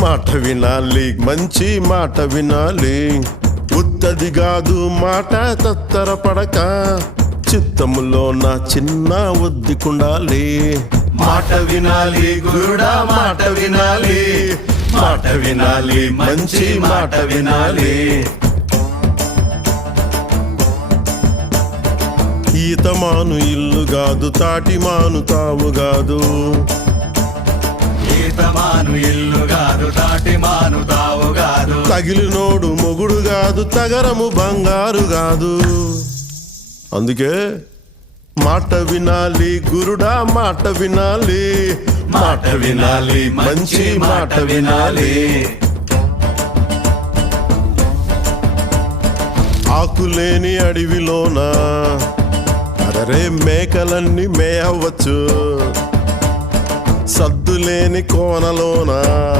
మాట వినాలి, మంచి మాట వినాలి. ఉత్తది కాదు మాట తత్తరపడక, చిత్తములో నా చిన్న ఒద్దికుండాలి. మాట వినాలి గురుడా, మాట వినాలి, మాట వినాలి, మంచి మాట వినాలి. ఈతమాను ఇల్లు కాదు, తాటి మాను తావు కాదు. ఈతమాను ఇల్లు కాదు, తాటి మాను తావు కాదు. తగిలినోడు మొగుడు కాదు, తగరము బంగారు కాదు. అందుకే మాట వినాలి గురుడా, మాట వినాలి, మాట వినాలి, మంచి మాట వినాలి. ఆకులేని అడవిలోన అరే మేకలన్నీ మేయవచ్చు, సద్దులేని కోనలోన